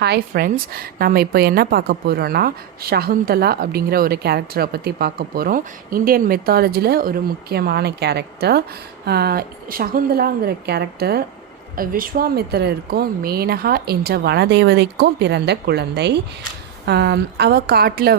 Hi friends, நம்ம இப்போ என்ன பார்க்க போகிறோன்னா சகுந்தலா அப்படிங்கிற ஒரு கேரக்டரை பற்றி பார்க்க போகிறோம். இந்தியன் மெத்தாலஜியில் ஒரு முக்கியமான கேரக்டர். சகுந்தலாங்கிற கேரக்டர் விஸ்வாமித்திரருக்கும் மேனகா என்ற வனதேவதைக்கும் பிறந்த குழந்தை. அவள் காட்டில்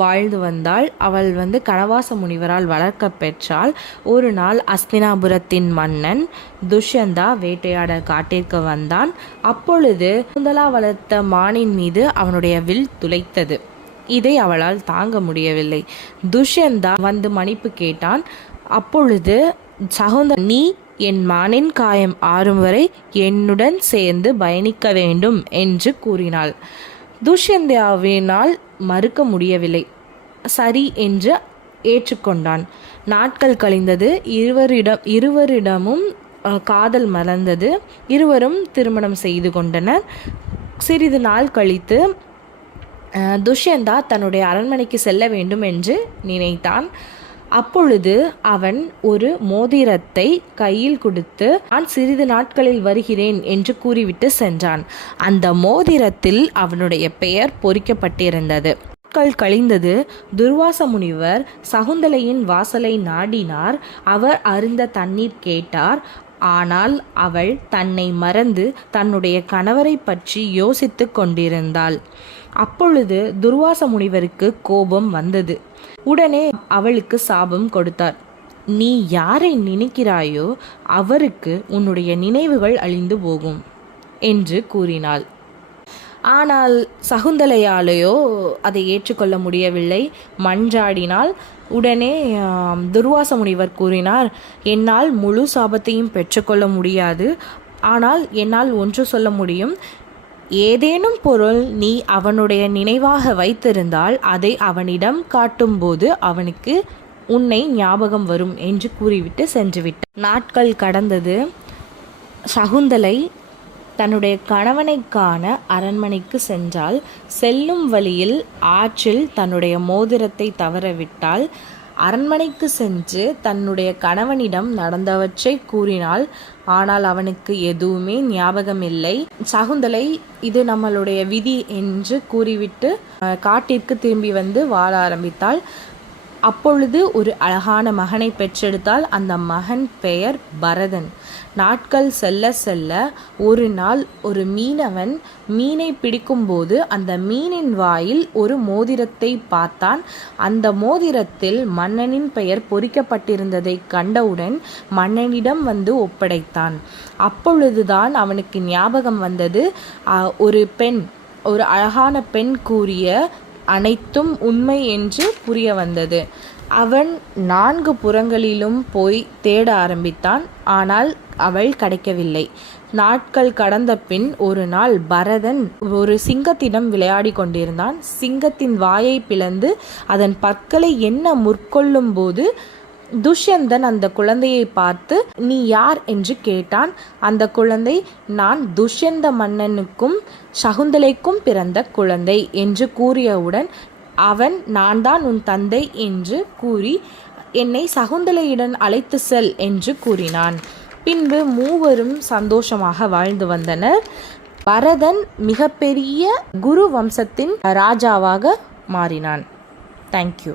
வாழ்ந்து வந்தாள். அவள் கணவாச முனிவரால் வளர்க்க பெற்றாள். ஒரு நாள் அஸ்தினாபுரத்தின் மன்னன் துஷ்யந்தா வேட்டையாட காட்டிற்கு வந்தான். அப்பொழுது சகுந்தலா வளர்த்த மானின் மீது அவனுடைய வில் துளைத்தது. இதை அவளால் தாங்க முடியவில்லை. துஷ்யந்தா மன்னிப்பு கேட்டான். அப்பொழுது சகுந்தலா, நீ என் மானின் காயம் ஆறும் வரை என்னுடன் சேர்ந்து பயணிக்க வேண்டும் என்று கூறினாள். துஷ்யந்தாவினால் மறுக்க முடியவில்லை. சரி என்று ஏற்றுக்கொண்டான். நாட்கள் கழிந்தது. இருவரிடமும் காதல் மலர்ந்தது. இருவரும் திருமணம் செய்து கொண்டனர். சிறிது நாள் கழித்து துஷ்யந்தா தன்னுடைய அரண்மனைக்கு செல்ல வேண்டும் என்று நினைத்தான். அப்பொழுது அவன் ஒரு மோதிரத்தை கையில் கொடுத்து, நான் சிறிது நாட்களில் வருகிறேன் என்று கூறிவிட்டு சென்றான். அந்த மோதிரத்தில் அவனுடைய பெயர் பொறிக்கப்பட்டிருந்தது. நாட்கள் கழிந்தது. துர்வாச முனிவர் சகுந்தலையின் வாசலை நாடினார். அவர் அருந்த தண்ணீர் கேட்டார். ஆனால் அவள் தன்னை மறந்து தன்னுடைய கணவரை பற்றி யோசித்து கொண்டிருந்தாள். அப்பொழுது துர்வாச முனிவருக்கு கோபம் வந்தது. உடனே அவளுக்கு சாபம் கொடுத்தார். நீ யாரை நினைக்கிறாயோ அவருக்கு உன்னுடைய நினைவுகள் அழிந்து போகும் என்று கூறினாள். ஆனால் சகுந்தலையாலேயோ அதை ஏற்றுக்கொள்ள முடியவில்லை. மன்றாடினாள். உடனே துர்வாச முனிவர் கூறினார், என்னால் முழு சாபத்தையும் பெற்றுக்கொள்ள முடியாது. ஆனால் என்னால் ஒன்று சொல்ல முடியும். ஏதேனும் பொருள் நீ அவனுடைய நினைவாக வைத்திருந்தால் அதை அவனிடம் காட்டும்போது அவனுக்கு உன்னை ஞாபகம் வரும் என்று கூறிவிட்டு சென்றுவிட்டார். நாட்கள் கடந்தது. சகுந்தலை தன்னுடைய கணவனை காண அரண்மனைக்கு சென்றால், செல்லும் வழியில் ஆற்றில் தன்னுடைய மோதிரத்தை தவறவிட்டால். அரண்மனைக்கு சென்று தன்னுடைய கணவனிடம் நடந்தவற்றை கூறினாள். ஆனால் அவனுக்கு எதுவுமே ஞாபகமில்லை. சகுந்தலை இது நம்மளுடைய விதி என்று கூறிவிட்டு காட்டிற்கு திரும்பி வாழ ஆரம்பித்தாள். அப்பொழுது ஒரு அழகான மகனை பெற்றெடுத்தால். அந்த மகன் பெயர் பரதன். நாட்கள் செல்ல செல்ல ஒரு நாள் ஒரு மீனவன் மீனை பிடிக்கும்போது அந்த மீனின் வாயில் ஒரு மோதிரத்தை பார்த்தான். அந்த மோதிரத்தில் மன்னனின் பெயர் பொறிக்கப்பட்டிருந்ததை கண்டவுடன் மன்னனிடம் ஒப்படைத்தான். அப்பொழுதுதான் அவனுக்கு ஞாபகம் வந்தது. ஒரு அழகான பெண் கூறிய அனைத்தும் உண்மை என்று புரிய வந்தது. அவன் 4 புறங்களிலும் போய் தேட ஆரம்பித்தான். ஆனால் அவள் கிடைக்கவில்லை. நாட்கள் கடந்த பின் ஒரு நாள் பரதன் ஒரு சிங்கத்திடம் விளையாடி கொண்டிருந்தான். சிங்கத்தின் வாயை பிளந்து அதன் பற்களை என்ன முற்கொள்ளும் போது துஷ்யந்தன் அந்த குழந்தையை பார்த்து, நீ யார் என்று கேட்டான். அந்த குழந்தை, நான் துஷ்யந்த மன்னனுக்கும் சகுந்தலைக்கும் பிறந்த குழந்தை என்று கூறியவுடன் அவன், நான் தான் உன் தந்தை என்று கூறி என்னை சகுந்தலையுடன் அழைத்து செல் என்று கூறினான். பின்பு மூவரும் சந்தோஷமாக வாழ்ந்து வந்தனர். பரதன் மிகப்பெரிய குரு வம்சத்தின் ராஜாவாக மாறினான். தேங்க்யூ.